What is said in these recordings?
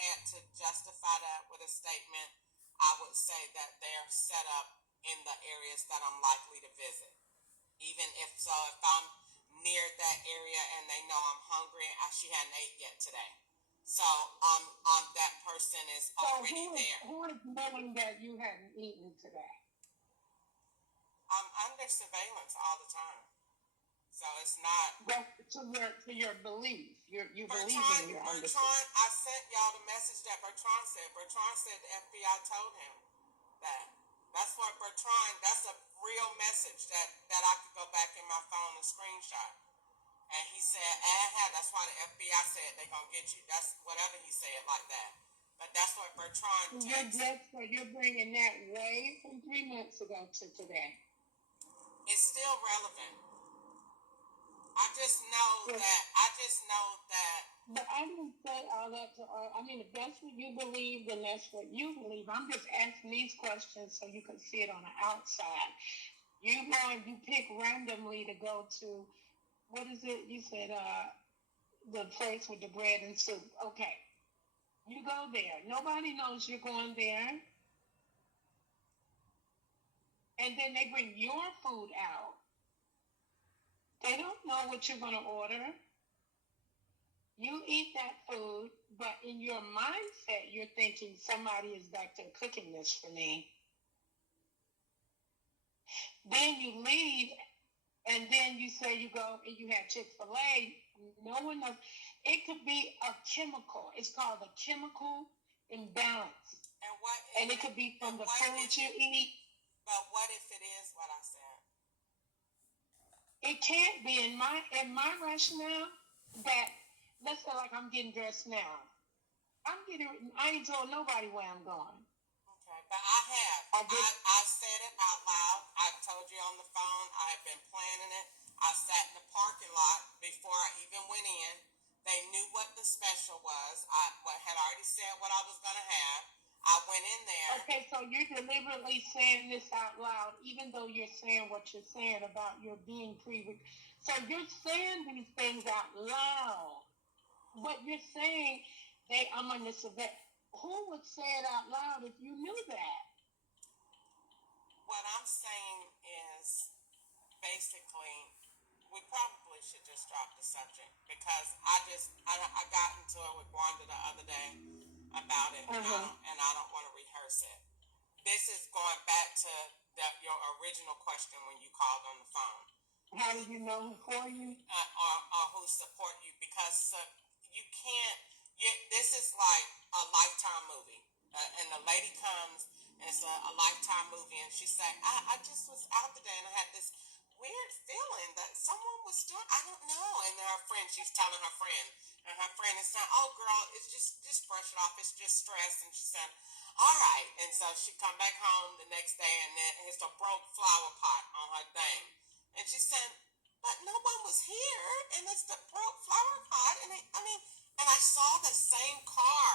had to justify that with a statement, I would say that they're set up in the areas that I'm likely to visit. Even if so, if I'm near that area and they know I'm hungry, she hadn't ate yet today. So that person is already there. Who is knowing that you hadn't eaten today? I'm under surveillance all the time. So it's not. To your belief. You believe in your Bertrand, I sent y'all the message that Bertrand said. Bertrand said the FBI told him that. That's what Bertrand, that's a real message that I could go back in my phone and screenshot. And he said, that's why the FBI said they're going to get you. That's whatever he said like that. But that's what Bertrand texted. So you're bringing that way from 3 months ago to today. It's still relevant. I just know that. But I didn't say all that to I mean, if that's what you believe, then that's what you believe. I'm just asking these questions so you can see it on the outside. You go and you pick randomly to go to, what is it? You said the place with the bread and soup. Okay. You go there. Nobody knows you're going there. And then they bring your food out. They don't know what you're going to order. You eat that food, but in your mindset, you're thinking somebody is back there cooking this for me. Then you leave, and then you say you go and you have Chick-fil-A. No one knows. It could be a chemical. It's called a chemical imbalance. And it could be from the food you eat. But what if it is what I said? It can't be in my rationale that, let's say like I'm getting dressed now. I ain't told nobody where I'm going. Okay, but I have. I said it out loud. I told you on the phone. I have been planning it. I sat in the parking lot before I even went in. They knew what the special was. I had already said what I was going to have. I went in there. Okay, so you're deliberately saying this out loud, even though you're saying what you're saying about your being So you're saying these things out loud. But you're saying, I'm on this event. Who would say it out loud if you knew that? What I'm saying is, basically, we probably should just drop the subject because I got into it with Wanda the other day about it, and I don't want to rehearse it. This is going back to your original question when you called on the phone. How do you know who for you? Or who support you? Because you can't. This is like a Lifetime movie, and the lady comes, and it's a Lifetime movie, and she said, I just was out today, and I had this weird feeling that someone was doing, I don't know. And then her friend, she's telling her friend, and her friend is saying, oh girl, it's just brush it off, it's just stress. And she said, all right. And so she come back home the next day, and then it's a broke flower pot on her thing. And she said, but no one was here, and it's the broke flower pot. And and I saw the same car.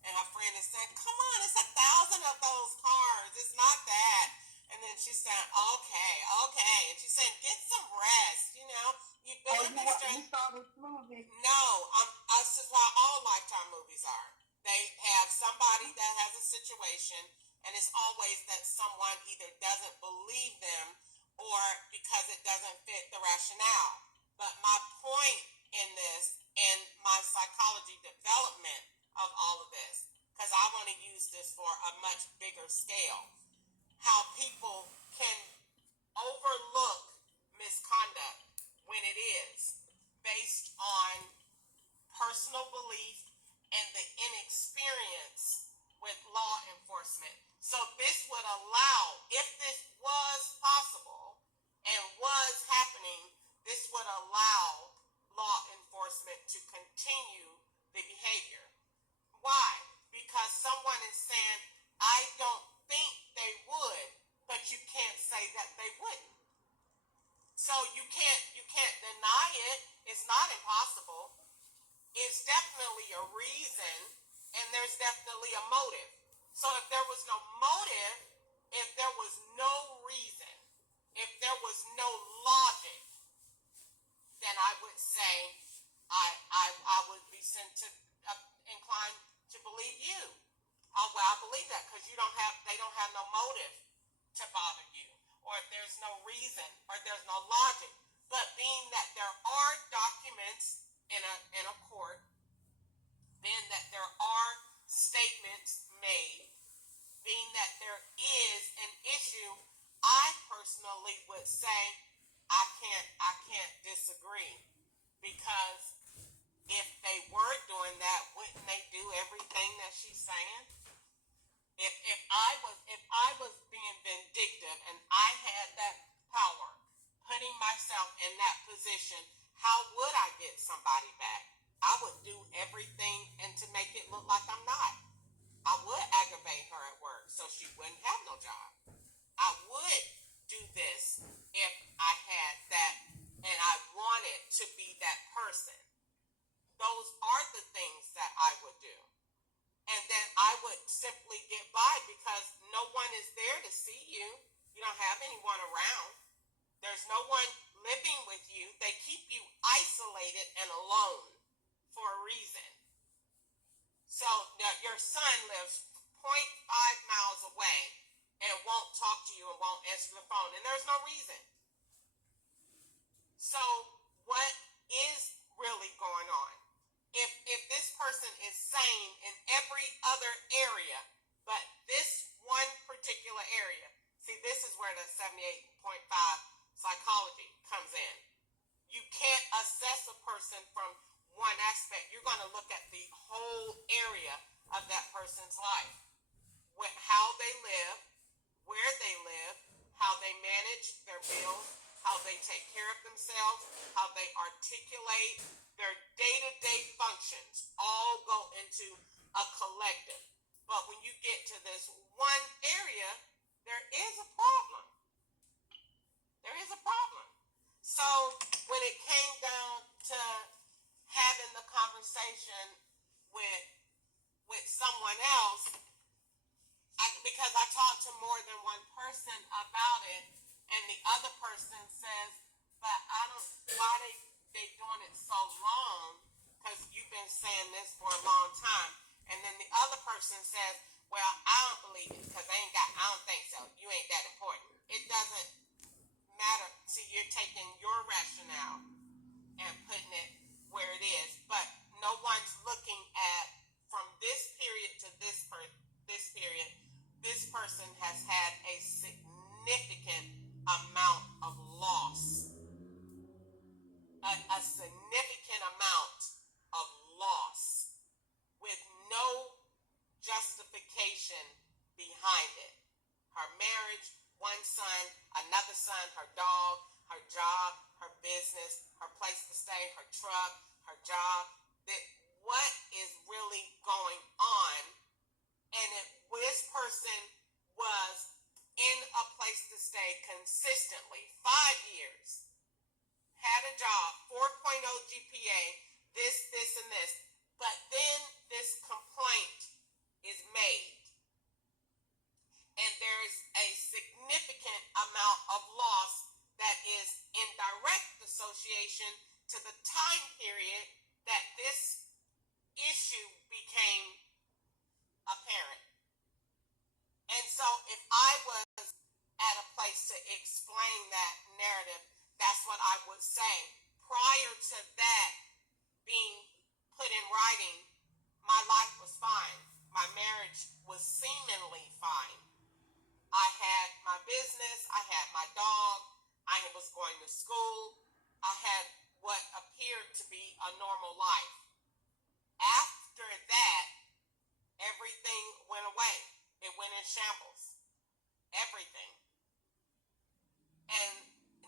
And her friend is saying, come on, it's 1,000 of those cars, it's not that. And then she said, okay. And she said, get some rest, You've been you saw this movie? No, this is why all Lifetime movies are. They have somebody that has a situation, and it's always that someone either doesn't believe them or because it doesn't fit the rationale. But my point in this and my psychology development of all of this, because I want to use this for a much bigger scale, how people can overlook misconduct when it is based on personal belief and the inexperience with law enforcement. So this would allow, if this was possible and was happening, this would allow law enforcement to continue the behavior. Why? Because someone is saying, I don't think they would, but you can't say that they wouldn't. So you can't deny it. It's not impossible. It's definitely a reason, and there's definitely a motive. So if there was no motive, if there was no reason, if there was no logic, then I would say I would be inclined to believe believe that because they don't have no motive to bother you, or there's no reason, or there's no logic. But being that there are documents in a court, being that there are statements made, being that there is an issue, I personally would say I can't disagree, because if they were doing that, wouldn't they do everything that she's saying? If I was being vindictive and I had that power, putting myself in that position, how would I get somebody back? I would do everything and to make it look like I'm not. I would aggravate her at work so she wouldn't have no job. I would do this if I had that and I wanted to be that person. Those are the things that I would do. And then I would simply get by because no one is there to see you. You don't have anyone around. There's no one living with you. They keep you isolated and alone for a reason. So your son lives 0.5 miles away and won't talk to you and won't answer the phone, and there's no reason. So what is really going on? If this person is sane in every other area, but this one particular area, see, this is where the 78.5 psychology comes in. You can't assess a person from one aspect. You're going to look at the whole area of that person's life. How they live, where they live, how they manage their bills, how they take care of themselves, how they articulate their day-to-day functions, all go into a collective. But when you get to this one area, there is a problem. There is a problem. So when it came down to having the conversation with someone else, because I talked to more than one person about it, and the other person says, but I don't, why they doing it so long? Because you've been saying this for a long time. And then the other person says, well, I don't believe it because I don't think so. You ain't that important. It doesn't matter. See, you're taking your rationale and putting it where it is, but no one's looking at from this period to this period. This person has had a significant amount of loss. A significant amount of loss with no justification behind it. Her marriage, one son, another son, her dog, her job, her business, her place to stay, her truck, her job. What is really going on? And if this person was in a place to stay consistently 5 years, had a job, 4.0 GPA, this, and this, but then this complaint is made, and there is a significant amount of loss that is in direct association to the time period that this issue became apparent. And so if I was at a place to explain that narrative, that's what I would say. Prior to that being put in writing, my life was fine. My marriage was seemingly fine. I had my business, I had my dog, I was going to school, I had what appeared to be a normal life. After that, everything went away. It went in shambles. Everything. And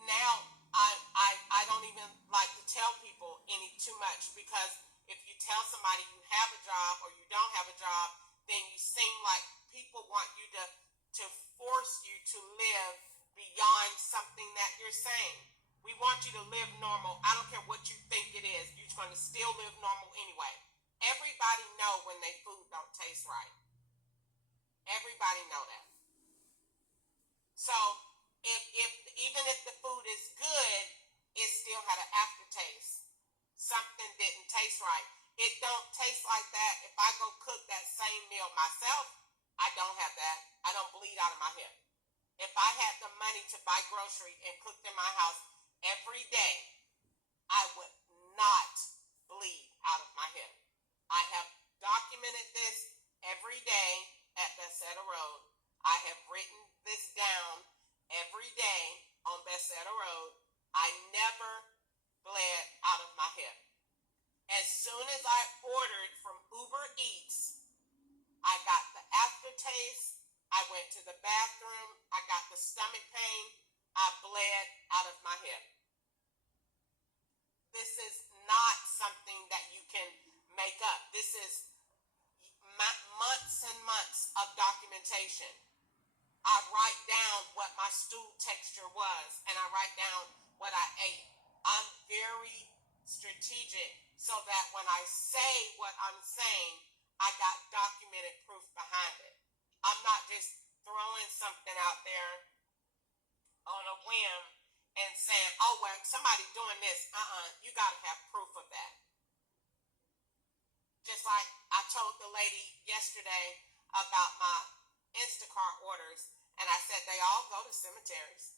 now I don't even like to tell people any too much, because if you tell somebody you have a job or you don't have a job, then you seem like people want you to force you to live beyond something that you're saying. We want you to live normal. I don't care what you think it is. You're going to still live normal anyway. Everybody know when their food don't taste right. Everybody know that. So if even if the food is good, it still had an aftertaste. Something didn't taste right. It don't taste like that if I go cook that same meal myself. I don't have that. I don't bleed out of my hip. If I had the money to buy groceries and cook in my house every day, I would not bleed out of my hip. I have documented this every day at Bethesda Road. I have written this down every day on Bethesda Road. I never bled out of my hip. As soon as I ordered from Uber Eats, I got the aftertaste. I went to the bathroom. I got the stomach pain. I bled out of my hip. This is not something that you can make up. This is months and months of documentation. I write down what my stool texture was, and I write down what I ate. I'm very strategic so that when I say what I'm saying, I got documented proof behind it. I'm not just throwing something out there on a whim and saying, oh, well, somebody's doing this. You got to have proof of that. Just like I told the lady yesterday about my Instacart orders, and I said they all go to cemeteries.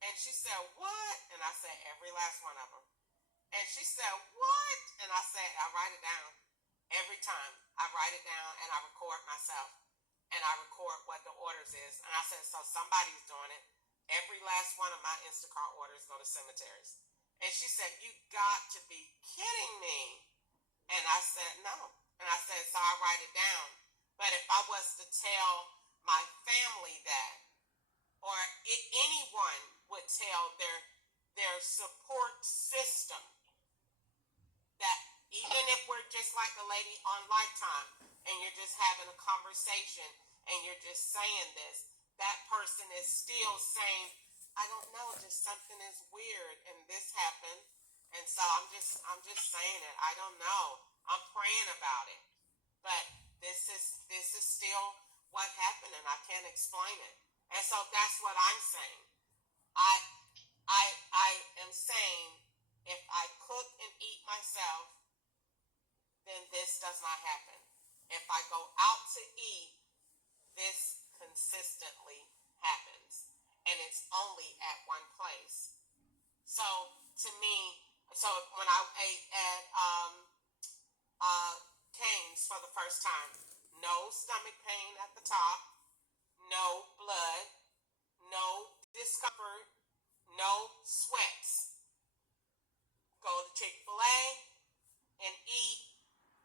And she said, what? And I said, every last one of them. And she said, what? And I said, I write it down. Every time I write it down and I record myself and I record what the orders is. And I said, so somebody's doing it. Every last one of my Instacart orders go to cemeteries. And she said, you got to be kidding me. And I said, no. And I said, so I write it down. But if I was to tell my family that, or anyone would tell their support system that even if we're just like the lady on Lifetime and you're just having a conversation and you're just saying this, that person is still saying, I don't know, just something is weird and this happened. And so I'm just saying it. I don't know. I'm praying about it. But this is still what happened and I can't explain it. And so that's what I'm saying. I am saying if I cook and eat myself, then this does not happen. If I go out to eat, this consistently happens. And it's only at one place. So to me, so when I ate at Cane's for the first time, no stomach pain at the top, no blood, no discomfort, no sweats. Go to Chick-fil-A and eat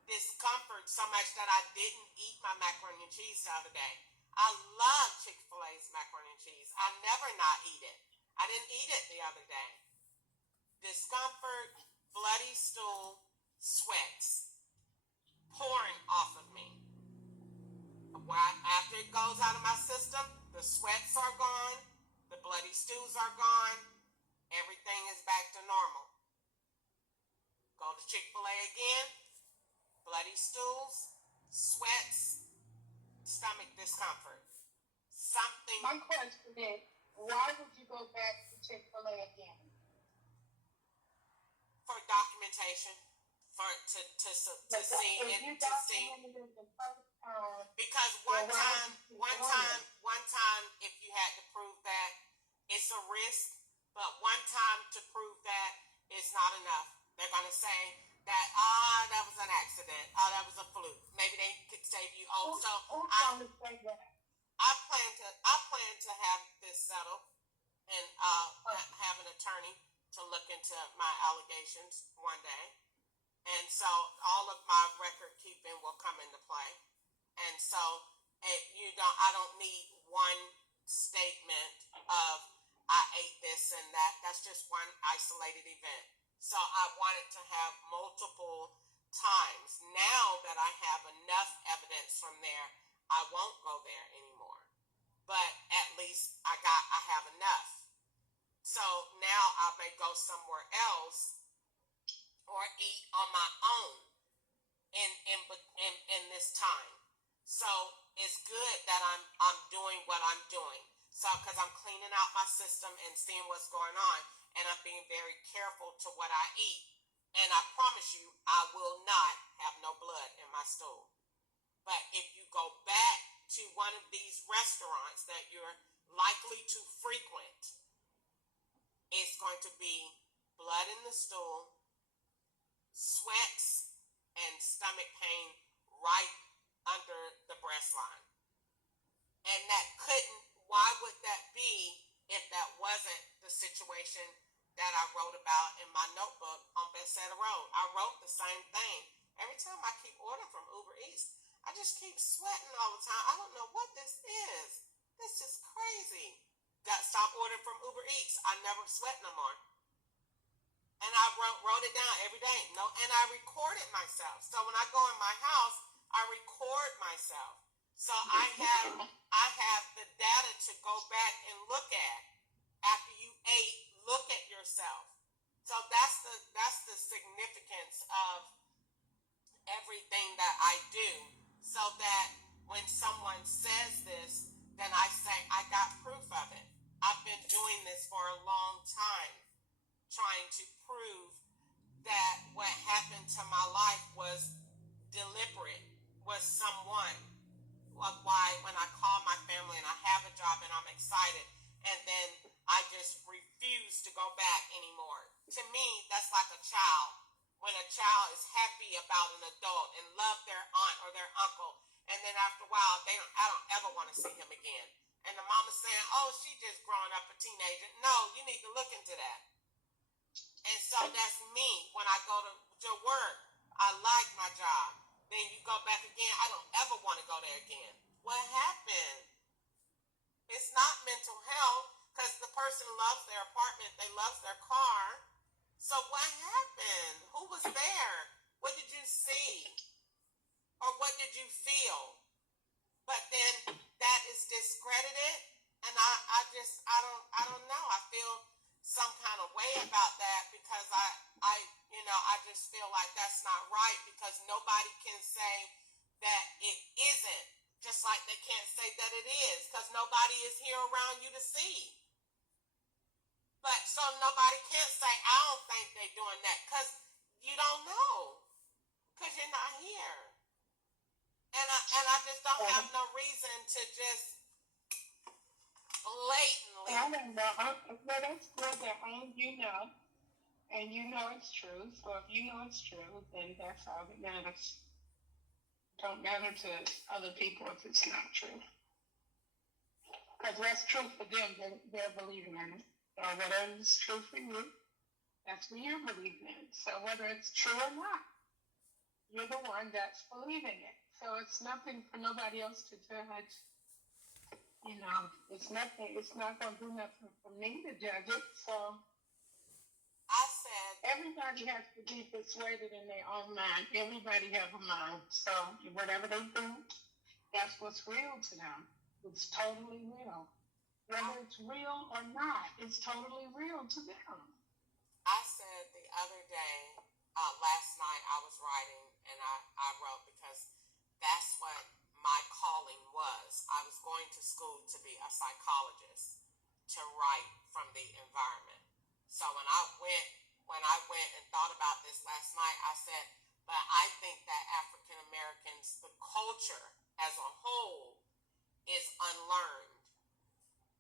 discomfort so much that I didn't eat my macaroni and cheese the other day. I love Chick-fil-A's macaroni and cheese. I never not eat it. I didn't eat it the other day. Discomfort, bloody stool, sweats pouring off of me. After it goes out of my system, the sweats are gone, the bloody stools are gone, everything is back to normal. Go to Chick-fil-A again, bloody stools, sweats, stomach discomfort. Something. My question is, why would you go back to Chick-fil-A again? For documentation, to see and to see. Because one time, if you had to prove that, it's a risk. But one time to prove that is not enough. They're gonna say that that was an accident. That was a fluke. Maybe they could save you. So I plan to have this settled and have an attorney to look into my allegations one day. And so all of my record keeping will come into play. And so I don't need one statement of I ate this and that. That's just one isolated event. So I wanted to have multiple times. Now that I have enough evidence from there, I won't go there anymore. But at least I have enough. So now I may go somewhere else or eat on my own in this time. So it's good that I'm doing what I'm doing. So because I'm cleaning out my system and seeing what's going on, and I'm being very careful to what I eat. And I promise you, I will not have no blood in my stool. But if you go back to one one of these restaurants that you're likely to frequent, it's going to be blood in the stool, sweats, and stomach pain right under the breast line. And that couldn't, why would that be if that wasn't the situation that I wrote about in my notebook on Bestseller Road? I wrote the same thing. Every time I keep ordering from Uber Eats, I just keep sweating all the time. I don't know what this is. This is crazy. Got stop ordering from Uber Eats. I never sweat no more. And I wrote it down every day. No, and I recorded myself. So when I go in my house, I record myself. So I have the data to go back and look at after you ate. Look at yourself. So that's the significance of everything that I do, so that when someone says this, then I say I got proof of it. I've been doing this for a long time, trying to prove that what happened to my life was deliberate, was someone. Why when I call my family and I have a job and I'm excited, and then I just refuse to go back anymore. To me, that's like a child. When a child is happy about an adult and love their aunt or their uncle, and then after a while, I don't ever want to see him again. And the mama's saying, oh, she just growing up a teenager. No, you need to look into that. And so that's me. When I go to work, I like my job. Then you go back again, I don't ever want to go there again. What happened? It's not mental health, because the person loves their apartment, they love their car. So what happened? Who was there? What did you see? Or what did you feel? But then that is discredited, and I don't know. I feel some kind of way about that, because I just feel like that's not right, because nobody can say that it isn't, just like they can't say that it is, because nobody is here around you to see. But so nobody can't say, I don't think they're doing that, because you don't know, because you're not here. And I just don't have no reason to just blatantly. I don't know. Well, that's good that you know, and you know it's true. So if you know it's true, then that's all that matters. Don't matter to other people if it's not true. Because what's true for them, they're believing in it. Or whatever is true for you, that's what you're believing in. So whether it's true or not, you're the one that's believing it. So it's nothing for nobody else to judge. You know, it's not going to do nothing for me to judge it. So I said everybody has to be persuaded in their own mind. Everybody has a mind. So whatever they think, that's what's real to them. It's totally real. Whether it's real or not, it's totally real to them. I said the other day, last night I was writing, and I wrote, because that's what my calling was. I was going to school to be a psychologist, to write from the environment. So when I went and thought about this last night, I said, but I think that African Americans, the culture as a whole, is unlearned.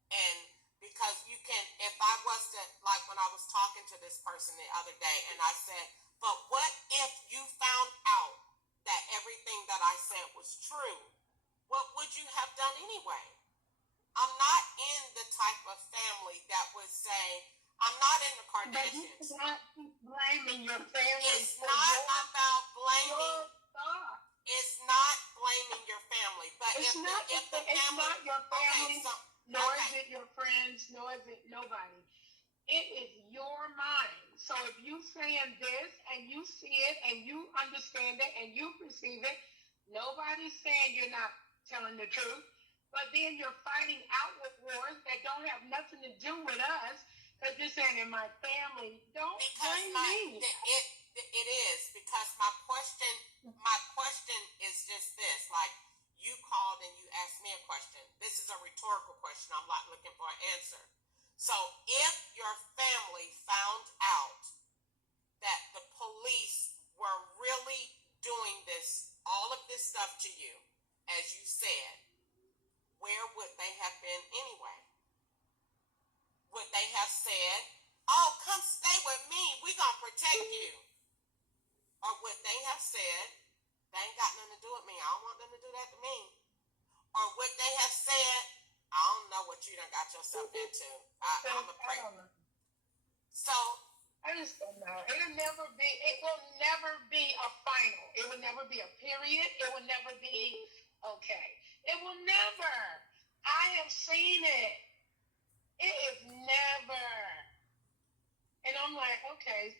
And because you can, if I was to, like when I was talking to this person the other day, and I said, but what if you found out that everything that I said was true? What would you have done anyway? I'm not in the type of family that would say, I'm not in the Kardashians. But you cannot keep blaming your family. It's not about blaming. It's not blaming your family. But it's if not the family, it's not your family, okay, so, nor is it your friends, nor is it nobody. It is your mind. So if you saying this and you see it and you understand it and you perceive it, nobody's saying you're not telling the truth. But then you're fighting outward wars that don't have nothing to do with us, because you're saying in my family. Don't blame me. It is, because my question is just this. Like, you called and you asked me a question. This is a rhetorical question. I'm not looking for an answer. So if your family found out that the police were really doing this, all of this stuff to you, as you said, said, they ain't got nothing to do with me. I don't want them to do that to me. Or what they have said, I don't know what you done got yourself into. I'm a pray. So I just don't know. It will never be a final. It will never be a period. It will never be okay. It will never. I have seen it. It is never. And I'm like, okay,